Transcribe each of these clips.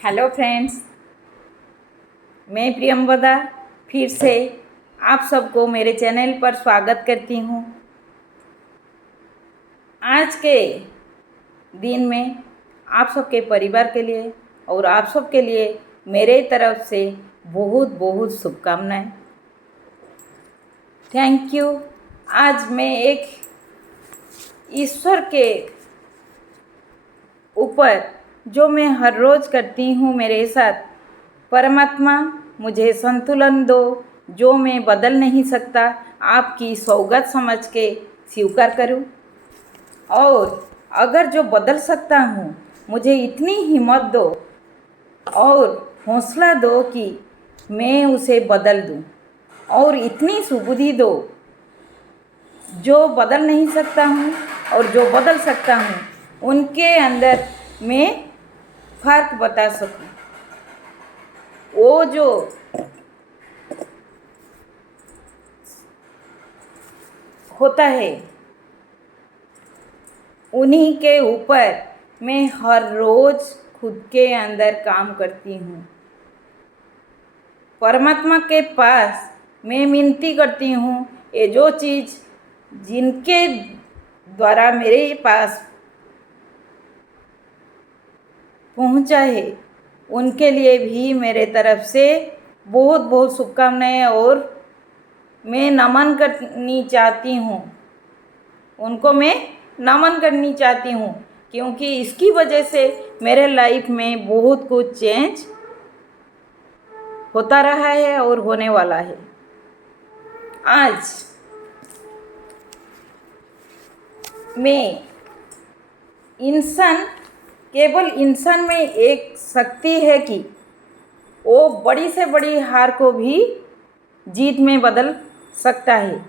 Hello friends, मैं प्रियंवदा फिर से आप सबको मेरे चैनल पर स्वागत करती हूँ। आज के दिन में आप सबके परिवार के लिए और आप सबके लिए मेरे तरफ से बहुत बहुत शुभकामनाएं। Thank you. आज मैं एक ईश्वर के ऊपर जो मैं हर रोज़ करती हूँ मेरे साथ, परमात्मा मुझे संतुलन दो जो मैं बदल नहीं सकता, आपकी सौगात समझ के स्वीकार करूँ। और अगर जो बदल सकता हूँ मुझे इतनी हिम्मत दो और हौसला दो कि मैं उसे बदल दूँ, और इतनी सुबुद्धि दो जो बदल नहीं सकता हूँ और जो बदल सकता हूँ उनके अंदर मैं फ़र्क बता सकूँ। वो जो होता है उन्हीं के ऊपर मैं हर रोज़ खुद के अंदर काम करती हूँ। परमात्मा के पास मैं विनती करती हूँ, ये जो चीज़ जिनके द्वारा मेरे पास पहुँचा है उनके लिए भी मेरे तरफ से बहुत बहुत शुभकामनाएं, और मैं नमन करनी चाहती हूँ, उनको मैं नमन करनी चाहती हूँ, क्योंकि इसकी वजह से मेरे लाइफ में बहुत कुछ चेंज होता रहा है और होने वाला है। आज मैं केवल इंसान में एक शक्ति है कि वो बड़ी से बड़ी हार को भी जीत में बदल सकता है।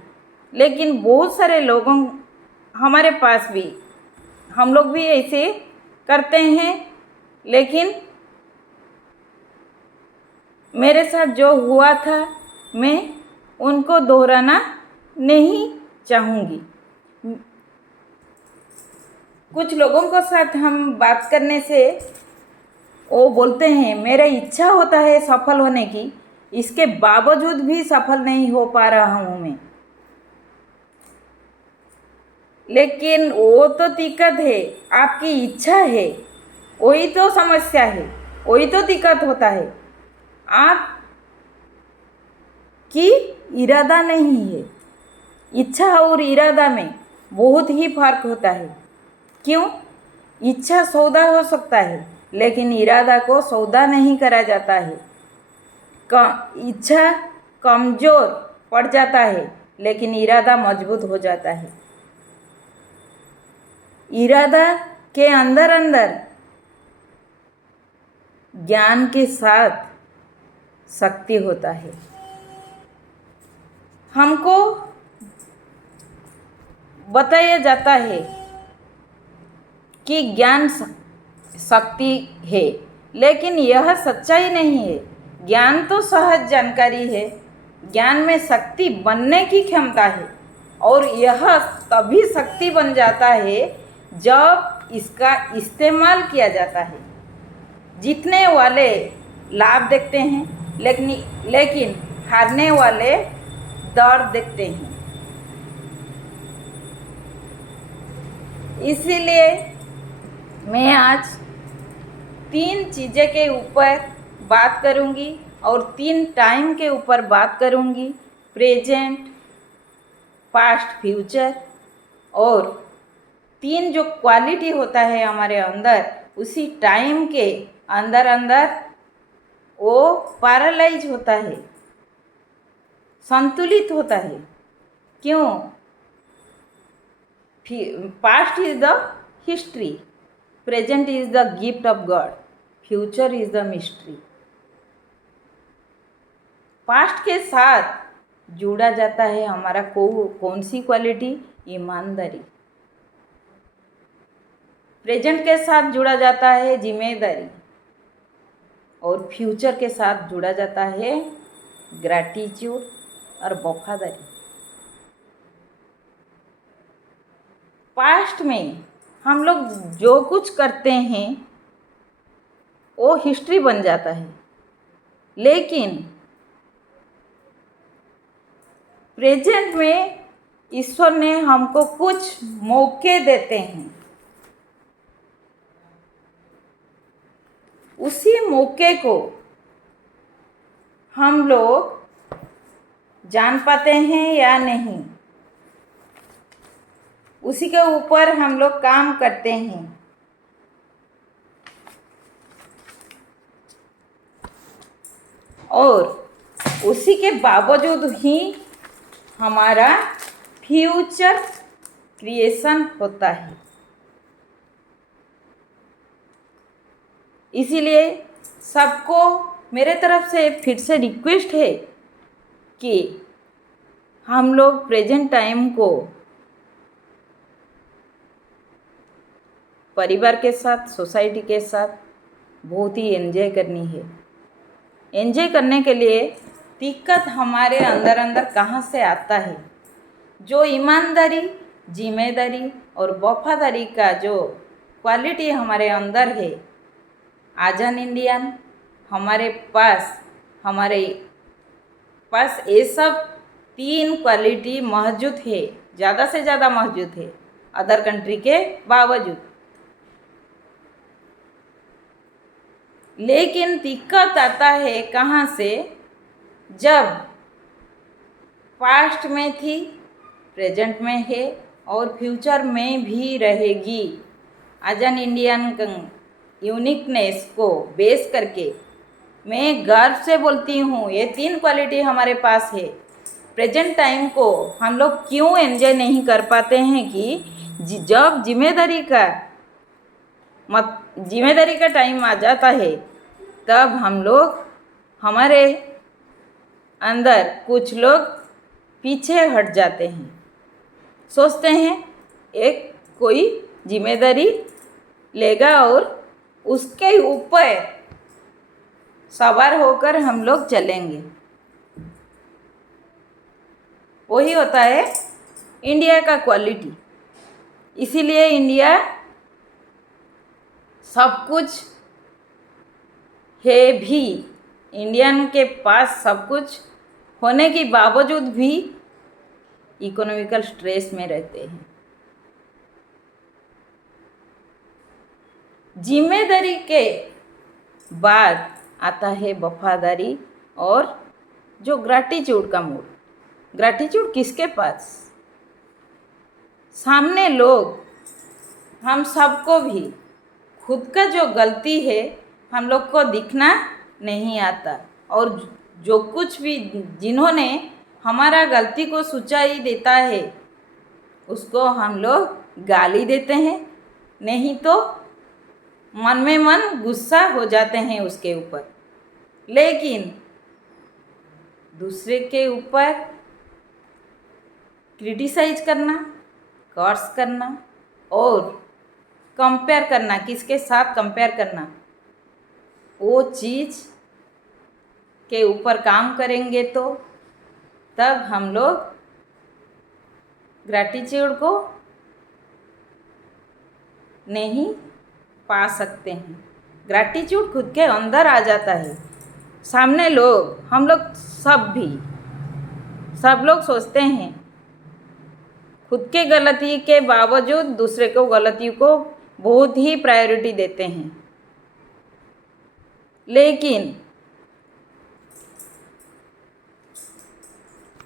लेकिन बहुत सारे लोगों हमारे पास भी, हम लोग भी ऐसे करते हैं, लेकिन मेरे साथ जो हुआ था मैं उनको दोहराना नहीं चाहूँगी। कुछ लोगों के साथ हम बात करने से वो बोलते हैं मेरा इच्छा होता है सफल होने की, इसके बावजूद भी सफल नहीं हो पा रहा हूँ मैं। लेकिन वो तो दिक्कत है, आपकी इच्छा है, वही तो समस्या है, वही तो दिक्कत होता है। आप की इरादा नहीं है। इच्छा और इरादा में बहुत ही फर्क होता है। क्यों? इच्छा सौदा हो सकता है, लेकिन इरादा को सौदा नहीं करा जाता है। इच्छा कमज़ोर पड़ जाता है, लेकिन इरादा मजबूत हो जाता है। इरादा के अंदर अंदर ज्ञान के साथ शक्ति होता है। हमको बताया जाता है कि ज्ञान शक्ति है, लेकिन यह सच्चाई नहीं है। ज्ञान तो सहज जानकारी है, ज्ञान में शक्ति बनने की क्षमता है, और यह तभी शक्ति बन जाता है जब इसका इस्तेमाल किया जाता है। जीतने वाले लाभ देखते हैं, लेकिन हारने वाले दर्द देखते हैं। इसीलिए मैं आज 3 चीज़ें के ऊपर बात करूँगी और 3 टाइम के ऊपर बात करूँगी, प्रेजेंट, पास्ट, फ्यूचर। और 3 जो क्वालिटी होता है हमारे अंदर, उसी टाइम के अंदर अंदर वो पैरालाइज होता है, संतुलित होता है। क्यों? Past is the history, present is the gift of God, future is the mystery. Past के साथ जुड़ा जाता है हमारा कौन सी क्वालिटी? ईमानदारी। प्रेजेंट के साथ जुड़ा जाता है जिम्मेदारी, और फ्यूचर के साथ जुड़ा जाता है ग्रैटिट्यूड और वफादारी। पास्ट में हम लोग जो कुछ करते हैं वो हिस्ट्री बन जाता है। लेकिन प्रेजेंट में ईश्वर ने हमको कुछ मौके देते हैं, उसी मौके को हम लोग जान पाते हैं या नहीं, उसी के ऊपर हम लोग काम करते हैं। और उसी के बावजूद ही हमारा फ्यूचर क्रिएशन होता है। इसीलिए सबको मेरे तरफ से फिर से रिक्वेस्ट है कि हम लोग प्रेजेंट टाइम को परिवार के साथ, सोसाइटी के साथ बहुत ही एंजॉय करनी है। एंजॉय करने के लिए दिक्कत हमारे अंदर अंदर कहाँ से आता है? जो ईमानदारी, जिम्मेदारी और वफादारी का जो क्वालिटी हमारे अंदर है, आजान इंडियन हमारे पास ये सब 3 क्वालिटी मौजूद है, ज़्यादा से ज़्यादा मौजूद है अदर कंट्री के बावजूद। लेकिन दिक्कत आता है कहाँ से? जब पास्ट में थी, प्रेजेंट में है और फ्यूचर में भी रहेगी। आजान इंडियन यूनिकनेस को बेस करके मैं गर्व से बोलती हूँ, ये 3 क्वालिटी हमारे पास है। प्रेजेंट टाइम को हम लोग क्यों एंजॉय नहीं कर पाते हैं कि जब जिम्मेदारी का टाइम आ जाता है, तब हम लोग हमारे अंदर कुछ लोग पीछे हट जाते हैं, सोचते हैं एक कोई जिम्मेदारी लेगा और उसके ऊपर सवार होकर हम लोग चलेंगे। वही होता है इंडिया का क्वालिटी। इसीलिए इंडिया सब कुछ है भी, इंडियन के पास सब कुछ होने के बावजूद भी इकोनॉमिकल स्ट्रेस में रहते हैं। जिम्मेदारी के बाद आता है वफादारी और जो ग्रैटिट्यूड का मूड। ग्रैटिट्यूड किसके पास? सामने लोग, हम सबको भी खुद का जो गलती है हम लोग को दिखना नहीं आता, और जो कुछ भी जिन्होंने हमारा गलती को सुचाई देता है उसको हम लोग गाली देते हैं, नहीं तो मन में मन गुस्सा हो जाते हैं उसके ऊपर। लेकिन दूसरे के ऊपर क्रिटिसाइज करना, कर्स करना और कंपेयर करना, किसके साथ कंपेयर करना, वो चीज़ के ऊपर काम करेंगे तो तब हम लोग ग्रैटिट्यूड को नहीं पा सकते हैं। ग्रैटिट्यूड खुद के अंदर आ जाता है। सामने लोग, हम लोग सब लोग सोचते हैं खुद के गलती के बावजूद दूसरे को गलती को बहुत ही प्रायोरिटी देते हैं। लेकिन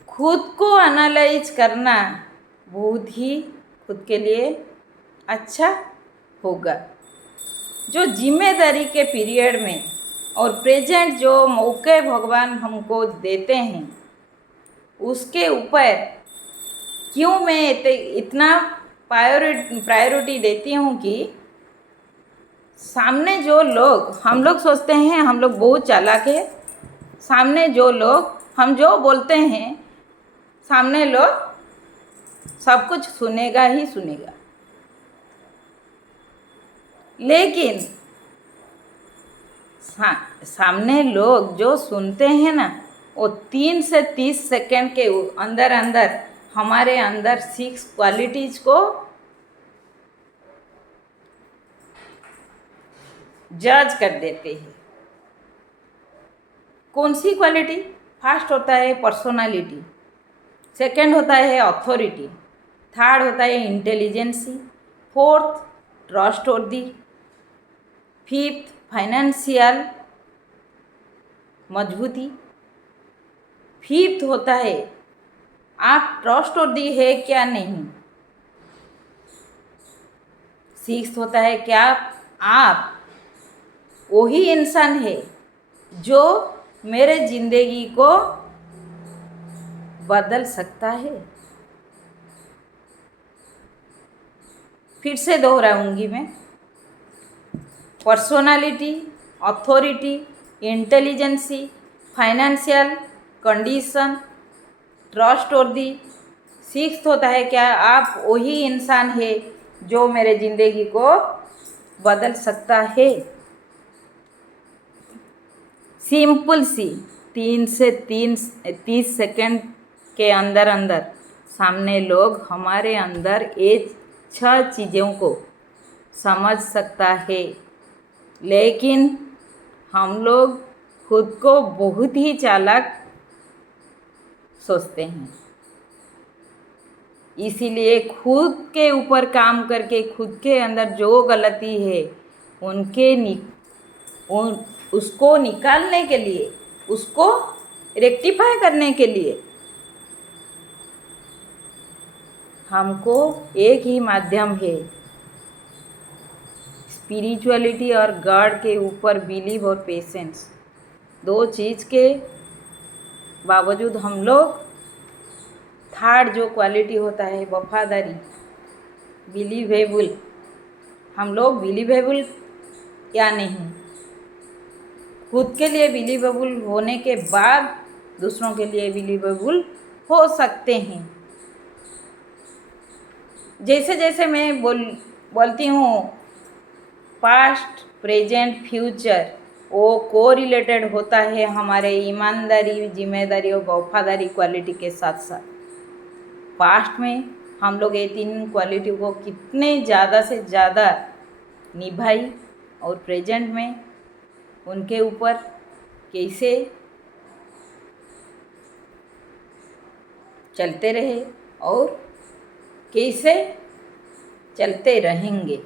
खुद को एनालाइज करना बहुत ही खुद के लिए अच्छा होगा। जो जिम्मेदारी के पीरियड में और प्रेजेंट जो मौके भगवान हमको देते हैं, उसके ऊपर क्यों मैं इतना प्रायोरिटी देती हूँ कि सामने जो लोग, हम लोग सोचते हैं हम लोग बहुत चालाक है, सामने जो लोग, हम जो बोलते हैं सामने लोग सब कुछ सुनेगा ही सुनेगा। लेकिन सामने लोग जो सुनते हैं ना, वो 3 से 30 सेकंड के अंदर अंदर हमारे अंदर 6 क्वालिटीज़ को जज कर देते हैं। कौन सी क्वालिटी? फर्स्ट होता है पर्सनालिटी, सेकंड होता है अथॉरिटी, थर्ड होता है intelligence, fourth trustworthy, fifth financial मजबूती, फिफ्थ होता है आप ट्रस्टवर्दी है क्या नहीं, सिक्स्थ होता है क्या आप वही इंसान है जो मेरे जिंदगी को बदल सकता है। फिर से दोहराऊंगी मैं। Personality, authority, intelligence, financial condition, trustworthy, sixth होता है क्या आप वही इंसान है जो मेरे ज़िंदगी को बदल सकता है। सिंपल सी 3 से 30 सेकंड के अंदर अंदर सामने लोग हमारे अंदर ये 6 चीज़ों को समझ सकता है, लेकिन हम लोग खुद को बहुत ही चालाक सोचते हैं। इसीलिए खुद के ऊपर काम करके खुद के अंदर जो गलती है उसको निकालने के लिए, उसको रेक्टिफाई करने के लिए हमको एक ही माध्यम है, स्पिरिचुअलिटी और गॉड के ऊपर बिलीव और पेशेंस। दो चीज़ के बावजूद हम लोग थर्ड जो क्वालिटी होता है वफादारी, बिलीवेबल, हम लोग बिलीवेबल या नहीं, खुद के लिए बिलीवेबल होने के बाद दूसरों के लिए बिलीवेबल हो सकते हैं। जैसे जैसे मैं बोलती हूँ पास्ट, प्रेजेंट, फ्यूचर, वो को रिलेटेड होता है हमारे ईमानदारी, जिम्मेदारी और वफादारी क्वालिटी के साथ साथ। पास्ट में हम लोग ये 3 क्वालिटी को कितने ज़्यादा से ज़्यादा निभाई और प्रेजेंट में उनके ऊपर कैसे चलते रहे और कैसे चलते रहेंगे।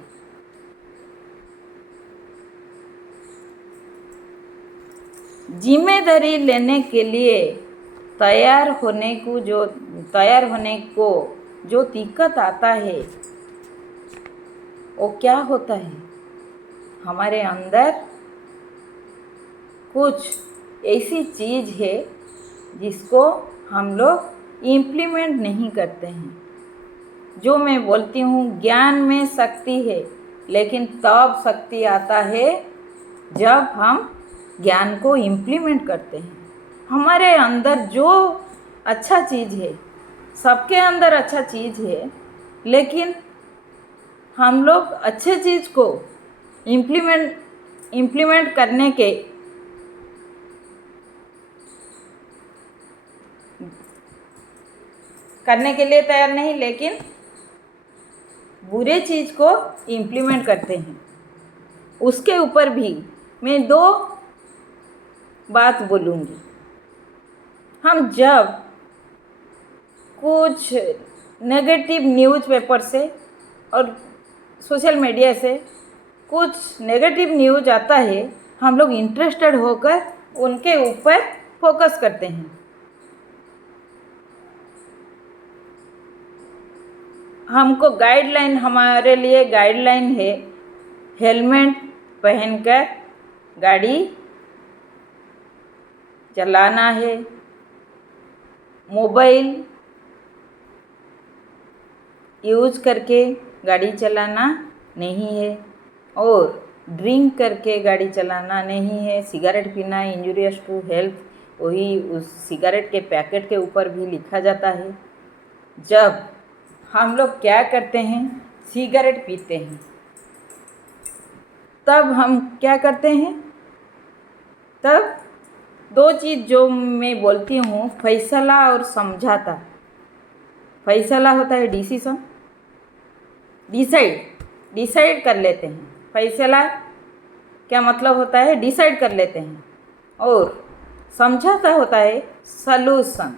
जिम्मेदारी लेने के लिए तैयार होने को जो दिक्कत आता है वो क्या होता है? हमारे अंदर कुछ ऐसी चीज़ है जिसको हम लोग इम्प्लीमेंट नहीं करते हैं। जो मैं बोलती हूँ ज्ञान में शक्ति है, लेकिन तब शक्ति आता है जब हम ज्ञान को इम्प्लीमेंट करते हैं। हमारे अंदर जो अच्छा चीज़ है, सबके अंदर अच्छा चीज़ है, लेकिन हम लोग अच्छे चीज़ को इम्प्लीमेंट करने के लिए तैयार नहीं, लेकिन बुरे चीज़ को इम्प्लीमेंट करते हैं। उसके ऊपर भी मैं 2 बात बोलूँगी। हम जब कुछ नेगेटिव न्यूज़पेपर से और सोशल मीडिया से कुछ नेगेटिव न्यूज़ आता है, हम लोग इंटरेस्टेड होकर उनके ऊपर फोकस करते हैं। हमारे लिए गाइडलाइन है हेलमेट पहनकर गाड़ी चलाना है, मोबाइल यूज करके गाड़ी चलाना नहीं है, और ड्रिंक करके गाड़ी चलाना नहीं है। सिगरेट पीना इंजूरियस टू हेल्थ, वही उस सिगरेट के पैकेट के ऊपर भी लिखा जाता है। जब हम लोग क्या करते हैं, सिगरेट पीते हैं, तब हम क्या करते हैं, तब 2 चीज़ जो मैं बोलती हूँ, फैसला और समझाता। फैसला होता है डिसीजन, डिसाइड कर लेते हैं। फैसला क्या मतलब होता है, डिसाइड कर लेते हैं, और समझौता होता है सॉल्यूशन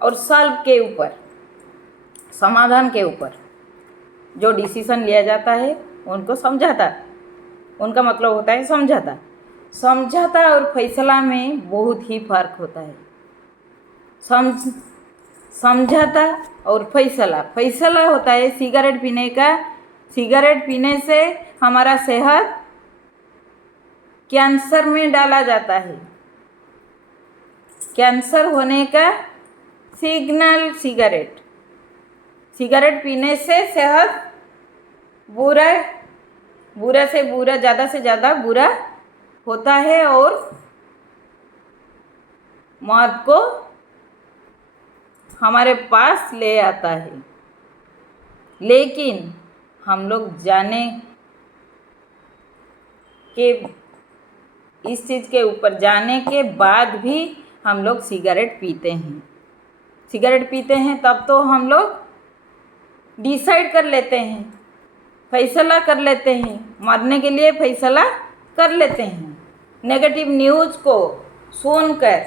और सॉल्व के ऊपर, समाधान के ऊपर जो डिसीजन लिया जाता है उनको समझाता, उनका मतलब होता है समझाता। समझौता और फैसला में बहुत ही फर्क होता है। समझौता और फैसला, फैसला होता है सिगरेट पीने का, सिगरेट पीने से हमारा सेहत कैंसर में डाला जाता है, कैंसर होने का सिग्नल, सिगरेट, सिगरेट पीने से सेहत बुरा, बुरा से बुरा, ज़्यादा से ज़्यादा बुरा होता है और मौत को हमारे पास ले आता है। लेकिन हम लोग जाने के, इस चीज़ के ऊपर जाने के बाद भी हम लोग सिगरेट पीते हैं, सिगरेट पीते हैं, तब तो हम लोग डिसाइड कर लेते हैं, फैसला कर लेते हैं, मरने के लिए फैसला कर लेते हैं। नेगेटिव न्यूज़ को सुनकर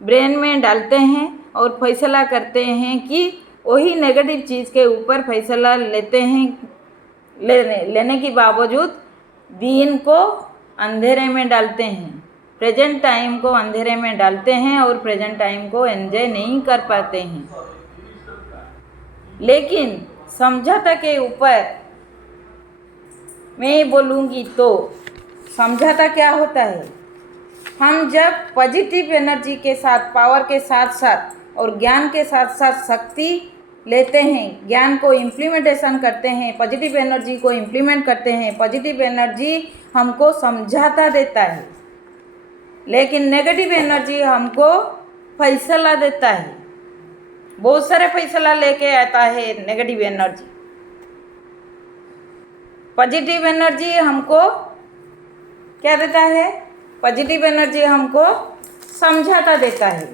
ब्रेन में डालते हैं और फैसला करते हैं कि वही नेगेटिव चीज़ के ऊपर फैसला लेते हैं। लेने के बावजूद दिन को अंधेरे में डालते हैं, प्रेजेंट टाइम को अंधेरे में डालते हैं और प्रेजेंट टाइम को एंजॉय नहीं कर पाते हैं। लेकिन समझौता के ऊपर मैं बोलूँगी तो समझौता क्या होता है, हम जब पॉजिटिव एनर्जी के साथ, पावर के साथ साथ और ज्ञान के साथ साथ शक्ति लेते हैं, ज्ञान को इम्प्लीमेंटेशन करते हैं, पॉजिटिव एनर्जी को इम्प्लीमेंट करते हैं, पॉजिटिव एनर्जी हमको समझाता देता है, लेकिन नेगेटिव एनर्जी हमको फैसला देता है, बहुत सारे फैसला लेके आता है नेगेटिव एनर्जी। पॉजिटिव एनर्जी हमको क्या देता है, पॉजिटिव एनर्जी हमको समझाता देता है।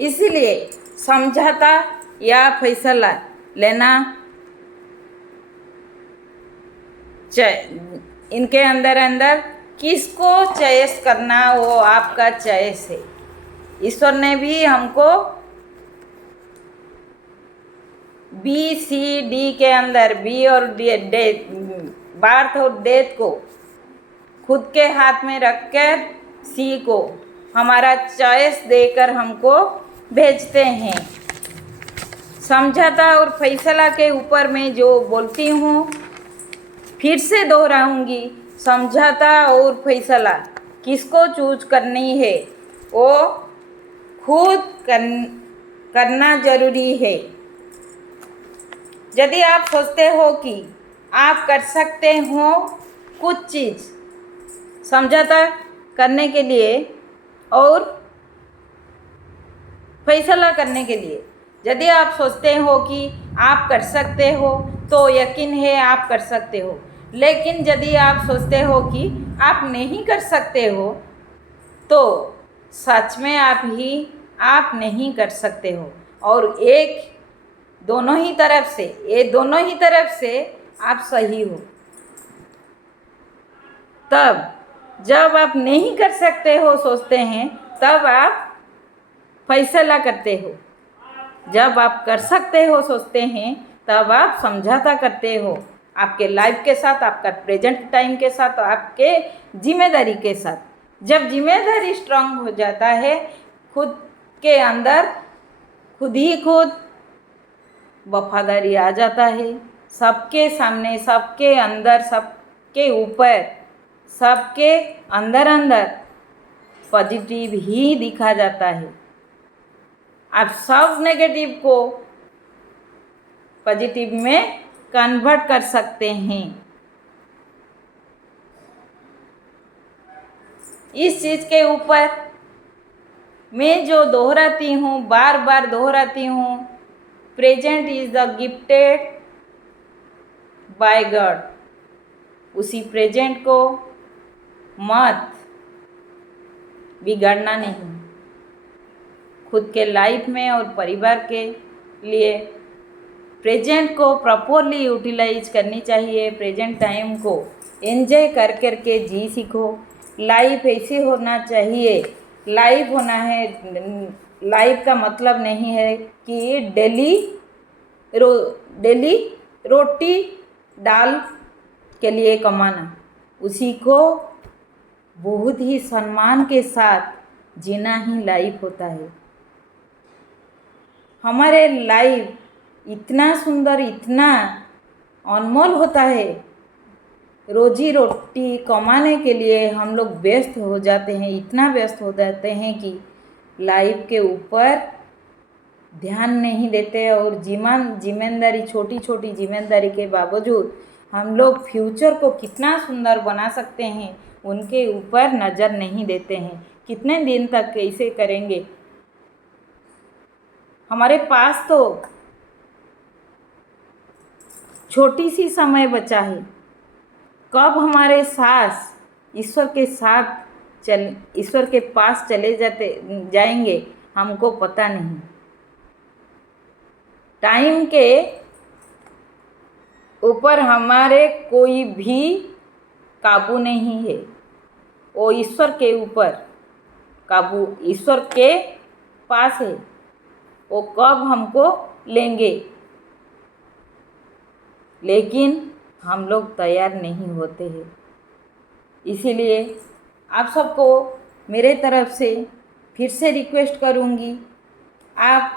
इसीलिए समझौता या फैसला लेना, इनके अंदर किसको चॉइस करना वो आपका चॉइस है। ईश्वर ने भी हमको बी सी डी के अंदर बी और डेथ, बर्थ और डेथ को खुद के हाथ में रखकर सी को हमारा चॉइस देकर हमको भेजते हैं। समझौता और फैसला के ऊपर मैं जो बोलती हूँ फिर से दोहराऊंगी, समझौता और फैसला किसको चूज करनी है वो खुद करना ज़रूरी है। यदि आप सोचते हो कि आप कर सकते हो कुछ चीज़ समझौता करने के लिए और फैसला करने के लिए, यदि आप सोचते हो कि आप कर सकते हो तो यकीन है आप कर सकते हो, लेकिन यदि आप सोचते हो कि आप नहीं कर सकते हो तो सच में आप नहीं कर सकते हो। और दोनों ही तरफ से आप सही हो। तब जब आप नहीं कर सकते हो सोचते हैं, तब आप फैसला करते हो। जब आप कर सकते हो सोचते हैं, तब आप समझौता करते हो आपके लाइफ के साथ, आपका प्रेजेंट टाइम के साथ, आपके जिम्मेदारी के साथ। जब जिम्मेदारी स्ट्रांग हो जाता है, खुद के अंदर खुद ही खुद वफादारी आ जाता है, सबके सामने, सबके अंदर, सबके ऊपर, सबके अंदर पॉजिटिव ही दिखा जाता है। आप सब नेगेटिव को पॉजिटिव में कन्वर्ट कर सकते हैं। इस चीज़ के ऊपर मैं जो दोहराती हूँ, बार बार दोहराती हूँ, present is the gifted bye God. उसी प्रेजेंट को मत बिगाड़ना नहीं। खुद के लाइफ में और परिवार के लिए प्रेजेंट को प्रॉपरली यूटिलाइज करनी चाहिए। प्रेजेंट टाइम को एंजॉय कर करके जी सीखो। लाइफ ऐसे होना चाहिए। लाइफ होना है, लाइफ का मतलब नहीं है कि डेली रोटी दाल के लिए कमाना। उसी को बहुत ही सम्मान के साथ जीना ही लाइफ होता है। हमारे लाइफ इतना सुंदर, इतना अनमोल होता है। रोजी रोटी कमाने के लिए हम लोग व्यस्त हो जाते हैं, इतना व्यस्त हो जाते हैं कि लाइफ के ऊपर ध्यान नहीं देते और जिम्मेदारी, छोटी छोटी जिम्मेदारी के बावजूद हम लोग फ्यूचर को कितना सुंदर बना सकते हैं उनके ऊपर नज़र नहीं देते हैं। कितने दिन तक कैसे करेंगे। हमारे पास तो छोटी सी समय बचा है। कब हमारे सांस ईश्वर के पास चले जाएंगे हमको पता नहीं। टाइम के ऊपर हमारे कोई भी काबू नहीं है। वो ईश्वर के ऊपर काबू ईश्वर के पास है। वो कब हमको लेंगे, लेकिन हम लोग तैयार नहीं होते हैं। इसीलिए आप सबको मेरे तरफ से फिर से रिक्वेस्ट करूँगी, आप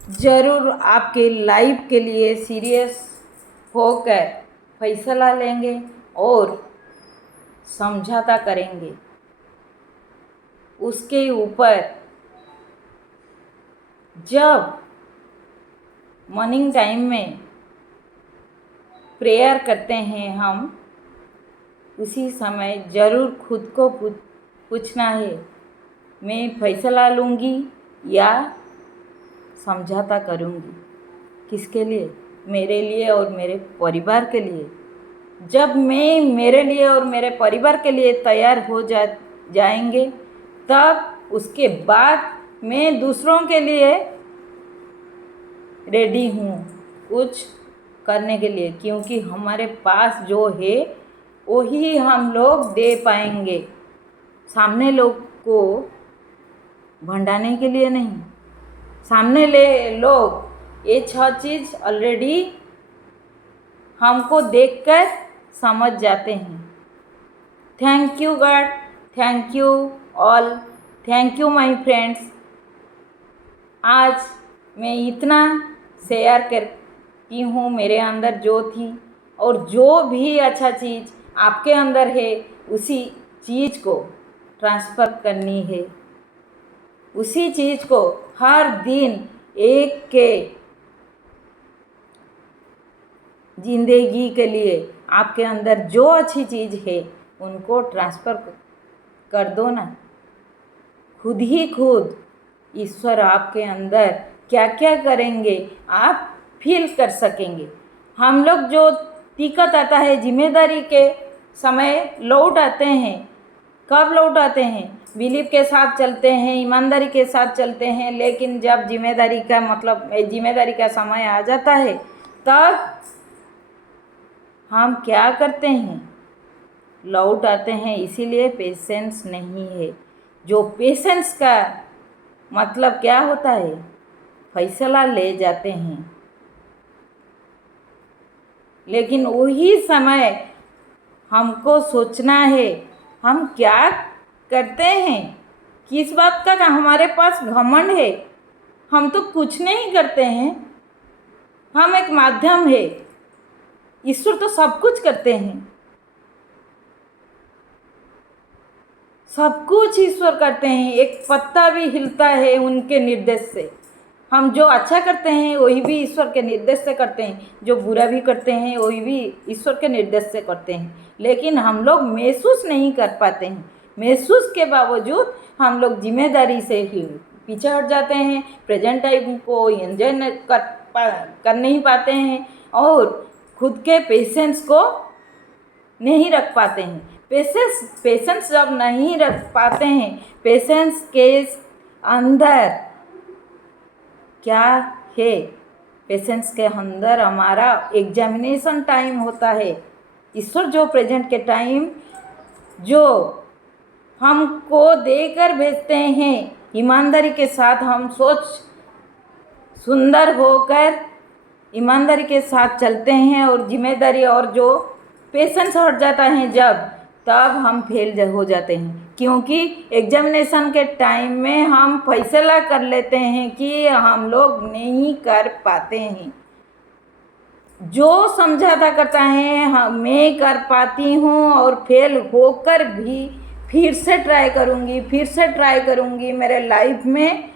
ज़रूर आपके लाइफ के लिए सीरियस होकर फैसला लेंगे और समझौता करेंगे। उसके ऊपर जब मॉर्निंग टाइम में प्रेयर करते हैं हम, उसी समय ज़रूर खुद को पूछना है, मैं फैसला लूँगी या समझौता करूँगी। किसके लिए? मेरे लिए और मेरे परिवार के लिए। जब मैं मेरे लिए और मेरे परिवार के लिए तैयार हो जाएंगे, तब उसके बाद मैं दूसरों के लिए रेडी हूँ कुछ करने के लिए, क्योंकि हमारे पास जो है वही हम लोग दे पाएंगे। सामने लोग को भंडाने के लिए नहीं। सामने लोग ये 6 चीज़ ऑलरेडी हमको देखकर समझ जाते हैं। Thank you God, thank you all, thank you my friends. आज मैं इतना शेयर करती हूँ मेरे अंदर जो थी, और जो भी अच्छा चीज़ आपके अंदर है उसी चीज़ को ट्रांसफ़र करनी है। उसी चीज़ को हर दिन एक के ज़िंदगी के लिए आपके अंदर जो अच्छी चीज़ है उनको ट्रांसफ़र कर दो ना। खुद ही खुद ईश्वर आपके अंदर क्या क्या करेंगे आप फील कर सकेंगे। हम लोग जो दिक्कत आता है जिम्मेदारी के समय लौट आते हैं। कब लौट आते हैं? बिलीव के साथ चलते हैं, ईमानदारी के साथ चलते हैं, लेकिन जब जिम्मेदारी का समय आ जाता है तब हम क्या करते हैं? लौट आते हैं। इसीलिए पेशेंस नहीं है। जो पेशेंस का मतलब क्या होता है? फैसला ले जाते हैं, लेकिन वही समय हमको सोचना है हम क्या करते हैं। किस बात का हमारे पास घमंड है? हम तो कुछ नहीं करते हैं। हम एक माध्यम है। ईश्वर तो सब कुछ करते हैं। सब कुछ ईश्वर करते हैं। एक पत्ता भी हिलता है उनके निर्देश से। हम जो अच्छा करते हैं वही भी ईश्वर के निर्देश से करते हैं, जो बुरा भी करते हैं वही भी ईश्वर के निर्देश से करते हैं। लेकिन हम लोग महसूस नहीं कर पाते हैं। महसूस के बावजूद हम लोग जिम्मेदारी से ही पीछे हट जाते हैं। प्रेजेंट टाइम को एंजॉय कर नहीं पाते हैं और खुद के पेशेंस को नहीं रख पाते हैं। पेशेंस जब नहीं रख पाते हैं, पेशेंस के अंदर क्या है। पेशेंस के अंदर हमारा एग्जामिनेशन टाइम होता है। ईश्वर जो प्रेजेंट के टाइम जो हमको देकर भेजते हैं, ईमानदारी के साथ हम सोच सुंदर होकर ईमानदारी के साथ चलते हैं और जिम्मेदारी और जो पेशेंस हट जाता है जब, तब हम फेल हो जाते हैं। क्योंकि एग्जामिनेशन के टाइम में हम फैसला कर लेते हैं कि हम लोग नहीं कर पाते हैं। जो समझौता करता है हाँ मैं कर पाती हूँ और फेल होकर भी फिर से ट्राई करूँगी, मेरे लाइफ में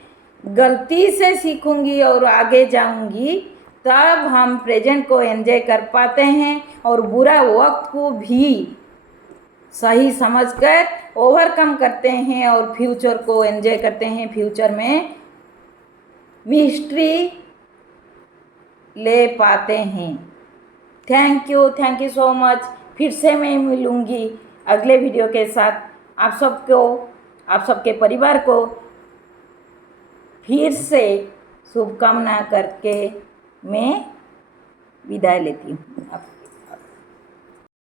गलती से सीखूँगी और आगे जाऊँगी, तब हम प्रेजेंट को एंजॉय कर पाते हैं और बुरा वक्त को भी सही समझकर ओवरकम करते हैं और फ्यूचर को एंजॉय करते हैं। फ्यूचर में मिस्ट्री ले पाते हैं। Thank you so much. फिर से मैं मिलूँगी अगले वीडियो के साथ। आप सबके परिवार को फिर से शुभकामना करके मैं विदाई लेती हूँ।